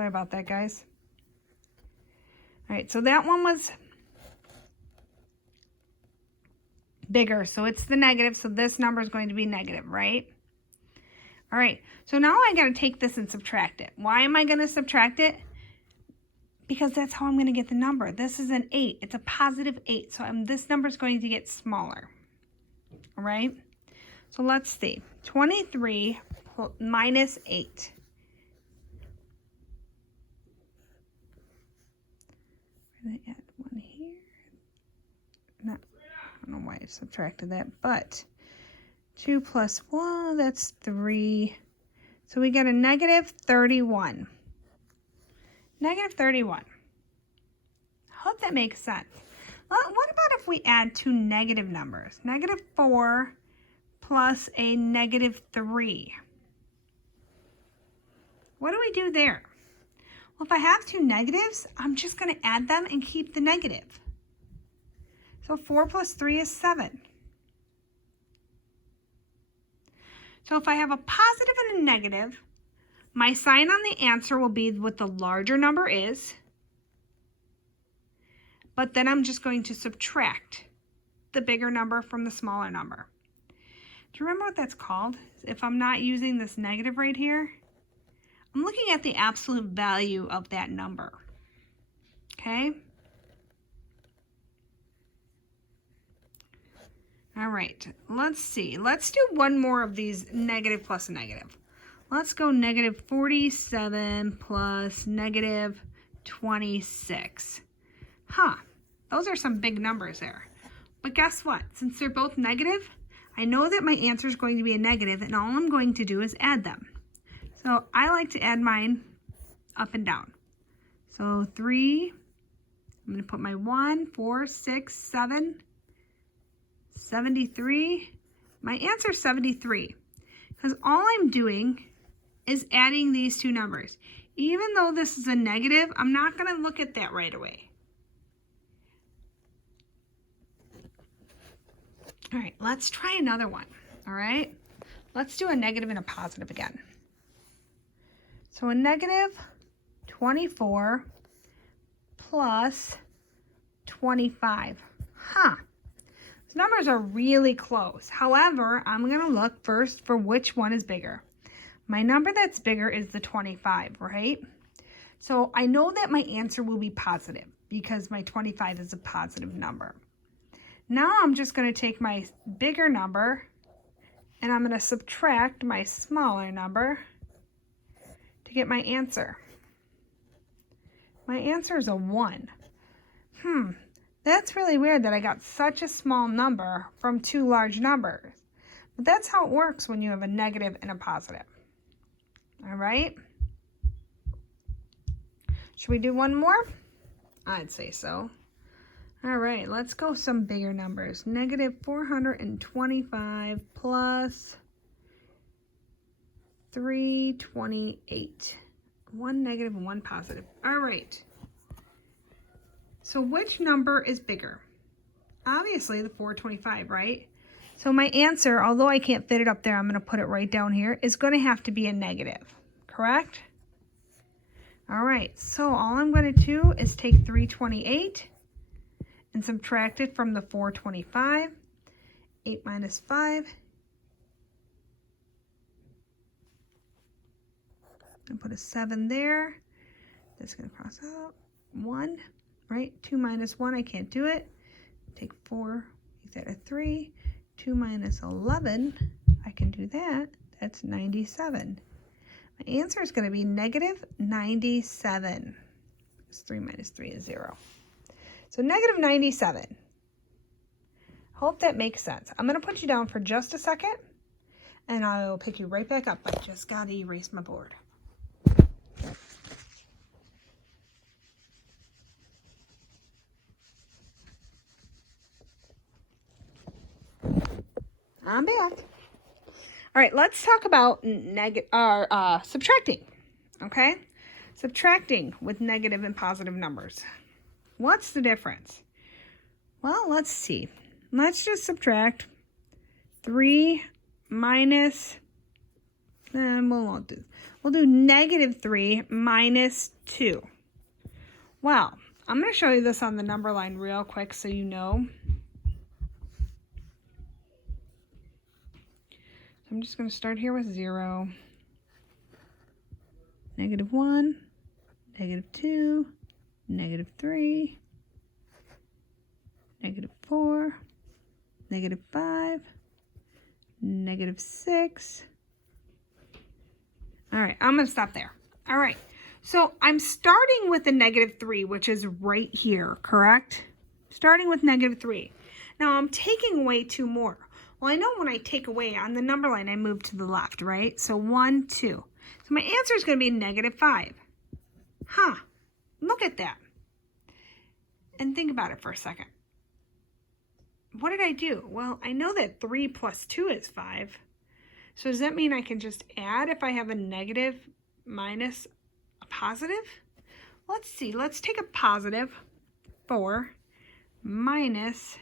Sorry about that, guys. All right, so that one was bigger, so it's the negative, so this number is going to be negative, right? All right, so now I got to take this and subtract it. Why am I going to subtract it? Because that's how I'm going to get the number. This is an 8. It's a positive 8, so this number is going to get smaller. All right, so let's see. 23 minus 8. We're going to add 1 here. I don't know why I subtracted that, but 2 plus 1, that's 3. So we get a negative 31. Negative 31. Hope that makes sense. What about if we add two negative numbers? Negative 4 plus a negative 3. What do we do there? Well, if I have two negatives, I'm just going to add them and keep the negative. So 4 plus 3 is 7. So if I have a positive and a negative, my sign on the answer will be what the larger number is, but then I'm just going to subtract the bigger number from the smaller number. Do you remember what that's called? If I'm not using this negative right here, I'm looking at the absolute value of that number, okay? All right, let's see. Let's do one more of these negative plus a negative. Let's go negative 47 plus negative 26. Those are some big numbers there. But guess what? Since they're both negative, I know that my answer is going to be a negative, and all I'm going to do is add them. So I like to add mine up and down. So 3, I'm going to put my 1, 4, 6, 7, 73. My answer is 73, because all I'm doing is adding these two numbers. Even though this is a negative, I'm not going to look at that right away. All right, let's try another one. All right, let's do a negative and a positive again. So a negative 24 plus 25. These numbers are really close. However, I'm going to look first for which one is bigger. My number that's bigger is the 25, right? So I know that my answer will be positive because my 25 is a positive number. Now I'm just going to take my bigger number and I'm going to subtract my smaller number to get my answer. My answer is a 1. That's really weird that I got such a small number from two large numbers. But that's how it works when you have a negative and a positive. All right. Should we do one more? I'd say so. All right, let's go some bigger numbers. Negative 425 plus 328. 1 negative and 1 positive. All right. So which number is bigger? Obviously the 425, right? So my answer, although I can't fit it up there, I'm going to put it right down here, is going to have to be a negative, correct? All right, so all I'm going to do is take 328 and subtract it from the 425. 8 minus 5. And put a 7 there. That's going to cross out. 1, right? 2 minus 1, I can't do it. Take 4, make that a 3. 2 minus 11, I can do that. That's 97. My answer is going to be negative 97. Because 3 minus 3 is 0. So negative 97. Hope that makes sense. I'm going to put you down for just a second, and I'll pick you right back up. I just got to erase my board. I'm back. All right, let's talk about subtracting, okay? Subtracting with negative and positive numbers. What's the difference? Well, let's see. Let's just subtract 3 minus, we'll do negative 3 minus 2. Well, I'm going to show you this on the number line real quick so you know. I'm just going to start here with 0, negative 1, negative 2, negative 3, negative 4, negative 5, negative 6. All right, I'm going to stop there. All right, so I'm starting with a negative 3, which is right here, correct? Starting with negative 3. Now I'm taking away 2 more. Well, I know when I take away on the number line, I move to the left, right? So 1, 2. So my answer is going to be negative 5. Huh, look at that. And think about it for a second. What did I do? Well, I know that 3 plus 2 is 5. So does that mean I can just add if I have a negative minus a positive? Let's see. Let's take a positive 4 minus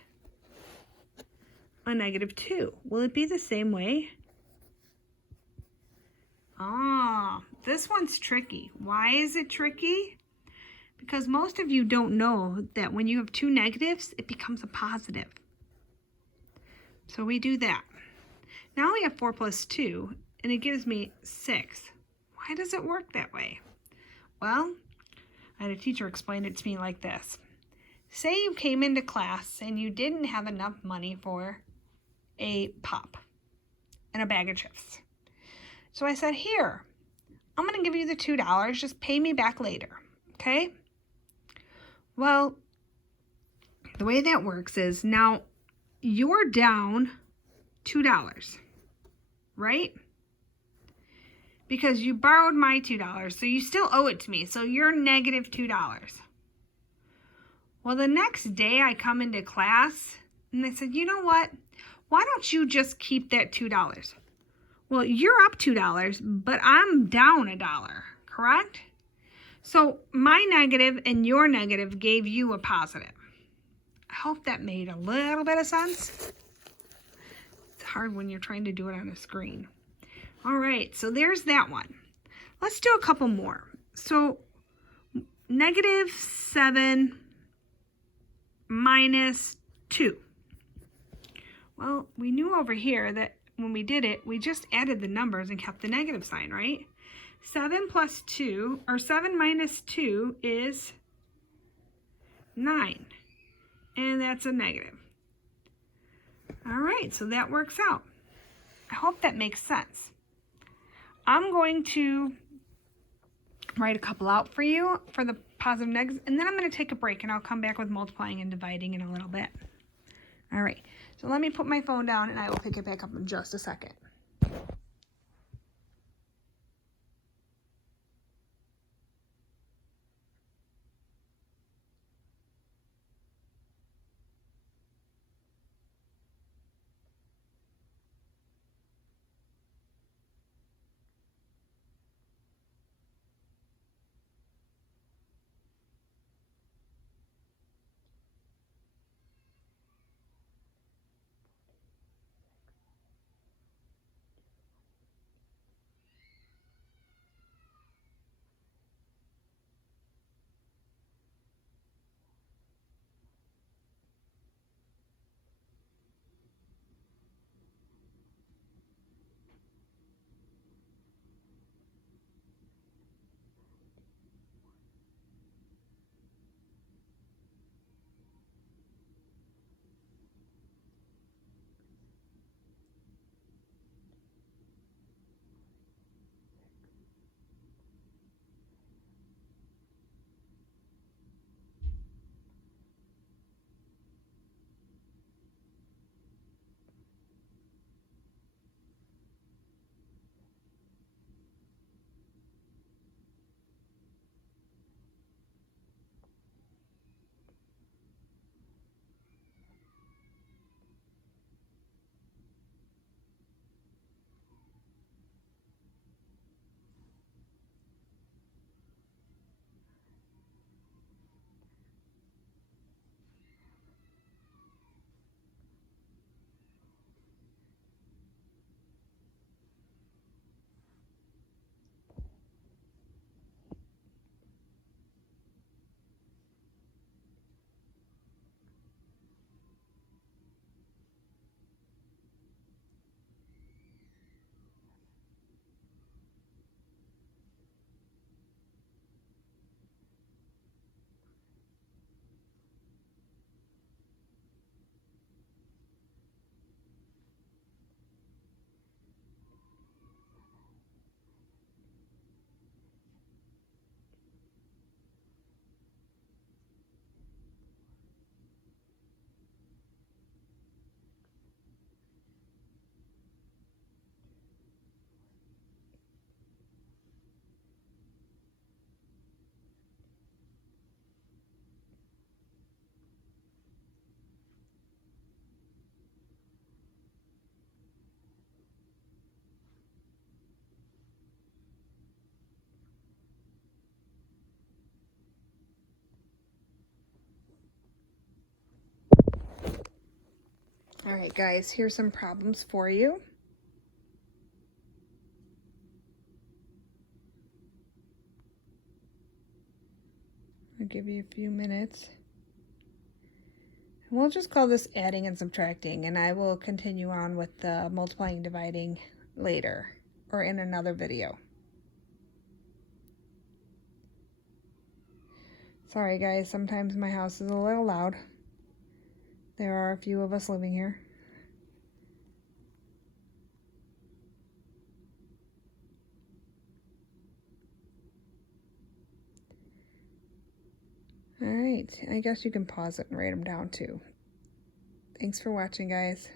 a negative 2. Will it be the same way? Ah, this one's tricky. Why is it tricky? Because most of you don't know that when you have 2 negatives, it becomes a positive. So we do that. Now we have 4 plus 2, and it gives me 6. Why does it work that way? Well, I had a teacher explain it to me like this. Say you came into class and you didn't have enough money for a pop and a bag of chips. So I said, here, I'm going to give you the $2. Just pay me back later, okay? Well, the way that works is now you're down $2, right? Because you borrowed my $2, so you still owe it to me. So you're negative $2. Well, the next day I come into class and they said, you know what? Why don't you just keep that $2? Well, you're up $2, but I'm down $1, correct? So my negative and your negative gave you a positive. I hope that made a little bit of sense. It's hard when you're trying to do it on a screen. All right, so there's that one. Let's do a couple more. So negative 7 minus 2. Well, we knew over here that when we did it, we just added the numbers and kept the negative sign, right? 7 plus 2, or 7 minus 2 is 9. And that's a negative. All right, so that works out. I hope that makes sense. I'm going to write a couple out for you for the positive negatives, and then I'm going to take a break, and I'll come back with multiplying and dividing in a little bit. All right, so let me put my phone down, and I will pick it back up in just a second. right, guys, here's some problems for you. I'll give you a few minutes. We'll just call this adding and subtracting, and I will continue on with the multiplying and dividing later or in another video. Sorry guys, sometimes my house is a little loud. There are a few of us living here. Alright, I guess you can pause it and write them down too. Thanks for watching, guys.